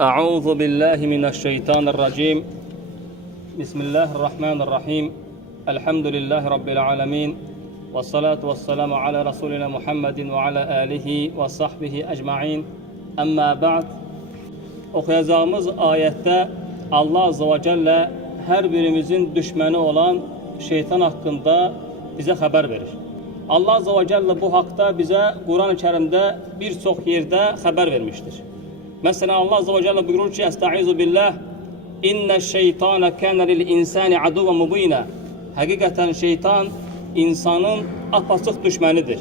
Euzu billahi mineşşeytanirracim. Bismillahirrahmanirrahim. Elhamdülillahi rabbil alamin. Ve salatu vesselamu ala Resulina Muhammedin ve ala alihi ve sahbihi ecmaîn. Amma ba'd. Okuyacağımız ayette Allah Azze ve Celle her birimizin düşmanı olan şeytan hakkında bize haber verir. Allah Azze ve Celle bu hakta bize Kur'an-ı Kerim'de birçok yerde haber vermiştir. Mesela Allah Azze ve Celle buyurur ki: Estaizu billah, inne şeytane kâne lil insani aduven mubîne. Hakikaten şeytan insanın apaçık düşmanıdır.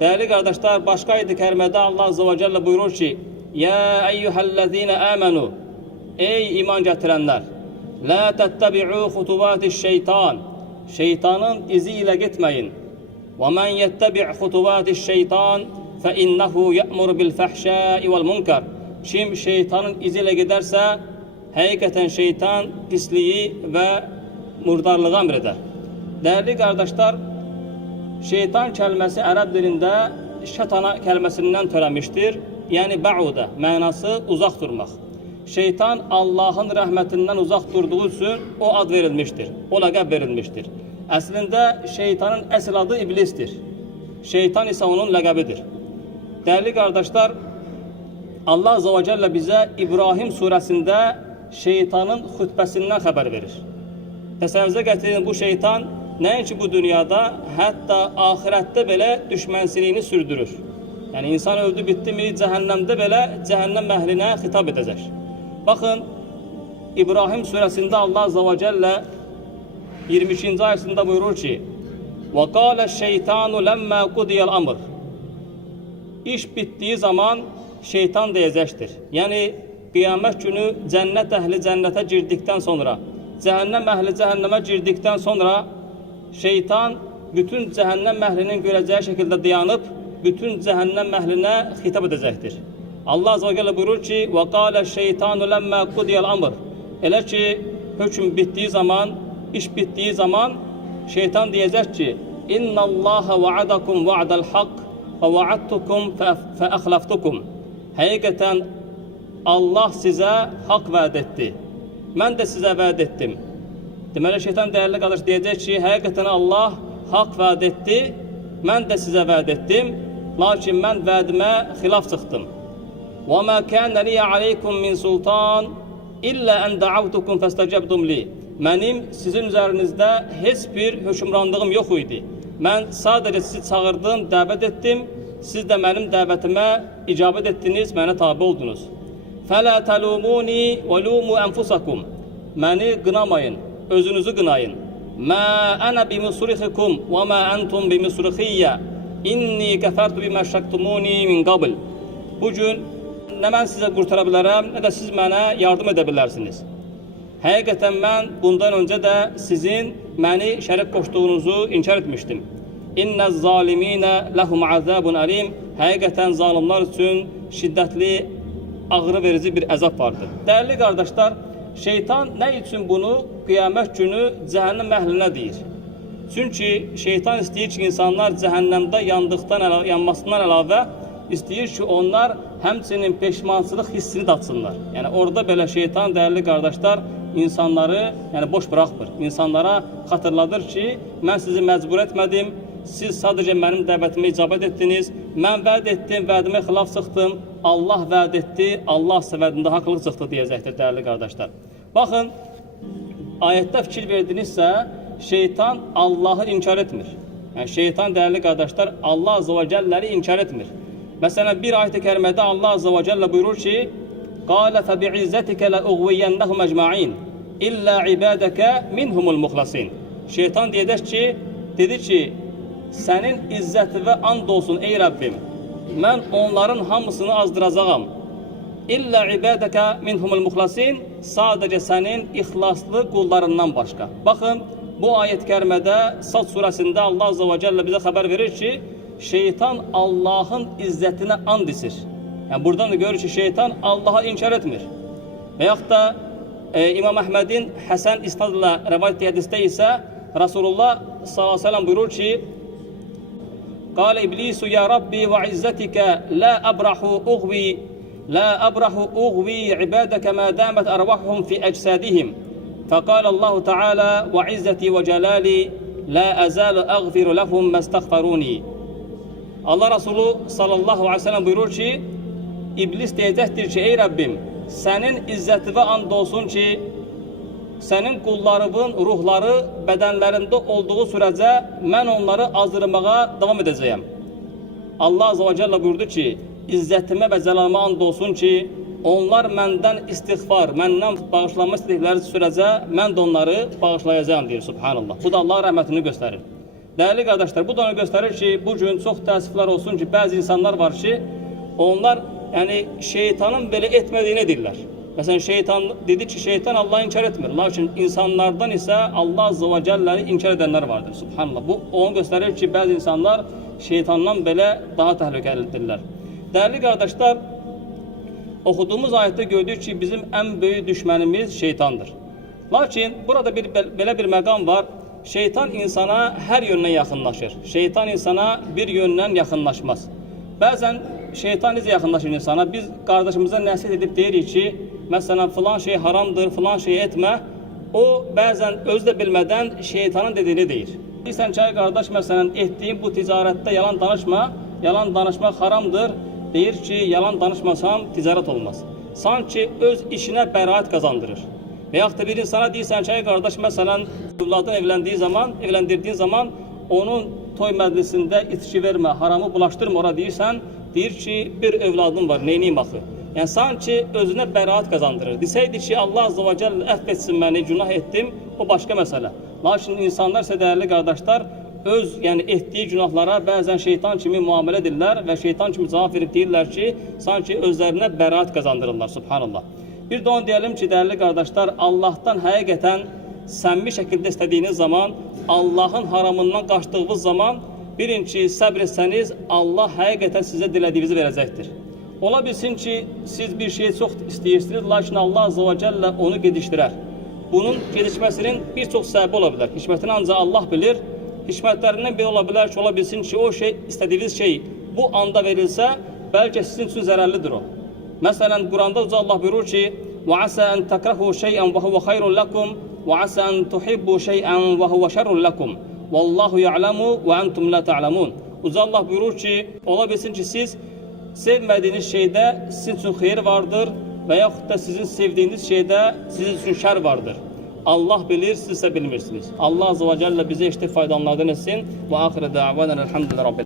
Değerli kardeşler, başka ayet-i kerimede Allah Azze ve Celle buyurur ki: Ya eyyühellezîne âmenû. Ey iman getirenler! La tettebi'û hutuvâtiş şeytan. Şeytanın iziyle gitmeyin. Ve men yettebi' hutuvâtiş şeytan فَاِنَّهُ يَأْمُرُ بِالْفَحْشَاءِ وَالْمُنْكَرِ. Kim şeytanın iziyle giderse hakikaten şeytan pisliği ve murdarlığı emreder. Değerli kardeşler, şeytan kelimesi Arap dilinde şatana kelimesinden türemiştir. Yani ba'uda, manası uzak durmak. Şeytan Allah'ın rahmetinden uzak durduğu için o ad verilmiştir. O lakab verilmiştir. Aslında şeytanın asıl adı iblistir. Şeytan ise onun lakabıdır. Değerli kardeşler, Allah Azze ve Celle bize İbrahim suresinde şeytanın hutbesinden haber verir. Təsəvvürə getirin, bu şeytan nəinki bu dünyada, hatta ahirette bile düşmənçiliyini sürdürür. Yani insan öldü bitti mi cehennemde bile cehennem ehline hitap edecek. Bakın İbrahim suresinde Allah Azze ve Celle 22. ayetinde buyurur ki: وَقَالَ الشَّيْطَانُ لَمَّا قُدِيَ الْأَمْرِ. İş bittiği zaman şeytan diyecektir. Yani kıyamet günü cennet ehli cennete girdikten sonra, cehennem ehli cehenneme girdikten sonra şeytan bütün cehennem ehlinin göreceği şekilde dayanıp bütün cehennem ehline hitap edecektir. Allah Azze ve Celle buyurur ki: وَقَالَ الشَّيْطَانُ لَمَّا قُدِيَ الْأَمْرِ. Elə ki hüküm bittiği zaman, iş bittiği zaman şeytan diyecek ki: اِنَّ اللّٰهَ وَعَدَكُمْ وَعْدَ الْحَقِّ وَوَعَدْتُكُمْ فَأَخْلَفْتُكُمْ. Hakikaten Allah size hak vaat etti. Ben de size vaat ettim. Deməli şeytan değerli kardeş diyecek ki, hakikaten Allah hak vaat etti. Ben de size vaat ettim. Lakin ben vaadime xilaf çıktım. وَمَا كَانَ لِيَ عَلَيْكُمْ مِنْ سُلْطَانٍ إِلَّا أَنْ دَعَوْتُكُمْ فَاسْتَجَبْتُمْ لِي. Benim sizin üzerinizde hiçbir hükümranlığım yok idi. Ben sadece sizi çağırdım, davet ettim. Siz de benim davetime icabet ettiniz, bana tabi oldunuz. فَلَا تَلُومُونِي وَلُومُوا أَنْفُسَكُمْ. Beni gınamayın, özünüzü gınayın. مَا أَنَا بِمُصْرِخِكُمْ وَمَا أَنْتُمْ بِمُصْرِخِيَّ إِنِّي كَفَرْتُ بِمَا شَكْتُمُونِي مِنْ قَبْلِ. Bugün ne ben size kurtarabilirim, ne de siz bana yardım edebilirsiniz. Hakikaten ben bundan önce de sizin beni şerik koştuğunuzu inkar etmiştim. İnne zalimine lehum azabun alim. Hakikaten zalimler için şiddetli, ağrı verici bir azap vardır. Değerli kardeşler, şeytan ne için bunu kıyamet günü cehennem ehline deyir? Çünkü şeytan istəyir ki insanlar cehennemde yanmasından əlavə istəyir ki onlar həmçinin peşmançılıq hissini tatsınlar. Yani orada belə şeytan değerli kardeşler insanları yani boş bırakmır. İnsanlara hatırladır ki ben sizi mecbur etmedim. Siz sadece benim davetime icabet ettiniz. Ben vaat ettim, vaadime xilaf çıktım. Allah vaat etti, Allah ise vaadinde haklılık çıktı diyecektir değerli kardeşler. Bakın ayette fikir verdinizse şeytan Allah'ı inkar etmir. Yani şeytan değerli kardeşler Allah Azze ve Celle'yi inkar etmir. Mesela bir ayet-i kerimede Allah Azze ve Celle buyurur ki: قَالَ فَبِعِزَّتِكَ لَأُغْوِيَنَّهُمْ اَجْمَعِينَ اِلَّا عِبَادَكَ مِنْهُمُ الْمُخْلَصِينَ. Şeytan dedi ki senin izzeti ve and olsun ey Rabbim, ben onların hamısını azdıracağım. İlla ibadaka minhumul muhlasin, sadece senin ihlaslı kullarından başka. Bakın bu ayet-i kerimede Sad suresinde Allah Azze ve Celle bize haber verir ki şeytan Allah'ın izzetine and isir. Yani buradan da görür ki şeytan Allah'a inkar etmir. Veyahut da İmam Ahmed'in Hasan isnadla rivayet hadiste ise Resulullah sallallahu aleyhi ve sellem buyurur ki: قال إبليس يا ربي وعزتك لا أبرح أغوي لا أبرح أغوي عبادك ما دامت أرواحهم في أجسادهم. فقال الله تعالى وعزتي وجلالي لا أزال أغفر لهم ما استغفروني. Allah Resulü sallallahu aleyhi ve sellem buyurur ki, İblis diyecektir ki, ey Rabbim, senin izzəti və and olsun ki, sənin qullarının ruhları bədənlərində olduğu sürəcə mən onları azdırmağa davam edəcəyəm. Allah Azze ve Celle buyurdu ki, İzzətimə və cəlalıma and olsun ki, onlar məndən istiğfar, məndən bağışlanma istədikləri sürəcə mən də onları bağışlayacağım deyir, subhanallah. Bu da Allah rəhmətini göstərir. Değerli kardeşler, bu da onu gösterir ki, bugün çok təəssüflər olsun ki, bazı insanlar var ki, onlar yani şeytanın belə etmediğini deyirlər. Mesela şeytan dedi ki, şeytan Allah'ı inkar etmir. Lakin insanlardan ise Allah Azze ve Celle'yi inkar edenler vardır, subhanallah. Bu onu gösterir ki, bazı insanlar şeytandan belə daha təhlükəlidirlər. Değerli kardeşler, okuduğumuz ayette gördük ki, bizim en büyük düşmanımız şeytandır. Lakin burada belə bir məqam var. Şeytan insana her yönden yakınlaşır. Şeytan insana bir yönden yakınlaşmaz. Bazen şeytan necə yakınlaşır insana? Biz kardeşimize nəsihət edip deyirik ki, mesela filan şey haramdır, filan şey etme. O bazen özü de bilmeden şeytanın dediğini deyir. Bilirsən ki, kardeş mesela ettiğin bu ticarette yalan danışma, yalan danışmak haramdır. Deyir ki, yalan danışmasam ticaret olmaz. Sanki öz işine bəraət kazandırır. Veyahut da bir insana deyirsən ki, kardeş mesela evladın evlendirdiğin zaman onun toy məclisində içki verme, haramı bulaştırma ora deyirsən, deyir ki, bir evladım var, neyniyim axı? Yani sanki özüne bəraət kazandırır. Deseydi ki, Allah Azze ve Celle affetsin beni, günah ettim, o başka mesele. Lakin insanlar ise değerli kardeşler, yani ettiği günahlara bazen şeytan kimi muamele edirlər ve şeytan kimi cevap verip deyirlər ki, sanki özlerine bəraət kazandırırlar, subhanallah. Bir de onu diyelim ki, değerli kardeşler, Allah'tan hakikaten səmimi şekilde istediğiniz zaman, Allah'ın haramından kaçtığınız zaman, birinci səbr etsəniz, Allah hakikaten size dilediğinizi verəcəkdir. Ola bilsin ki, siz bir şeyi çok isteyirsiniz, lakin Allah Azze ve Celle onu gedişdirər. Bunun gedişməsinin birçok səbəbi ola bilər. Hikmətini ancaq Allah bilir. Hikmətlərindən biri ola bilər ki, ola bilsin ki, o şey, istediğiniz şey bu anda verilsə, bəlkə sizin üçün zərərlidir o. Məsələn, Quranda Uca Allah buyurur ki, وَعَسَى أَنْ تَكْرَهُوا شَيْئًا وَهُوَ خَيْرٌ لَكُمْ وَعَسَى أَنْ تُحِبُّوا شَيْئًا وَهُوَ شَرٌ لَكُمْ وَاللّٰهُ يَعْلَمُ وَأَنْتُمْ لَا تَعْلَمُونَ. Uca Allah buyurur ki, ola bilsin ki, siz sevmediğiniz şeyde sizin için xeyir vardır veyahut da sizin sevdiğiniz şeyde sizin için şer vardır. Allah bilir, siz ise bilmirsiniz. Allah Azze ve Celle bize işte faydalanlardan etsin. Ve ahire da'vadan elhamdülillah Rabbil.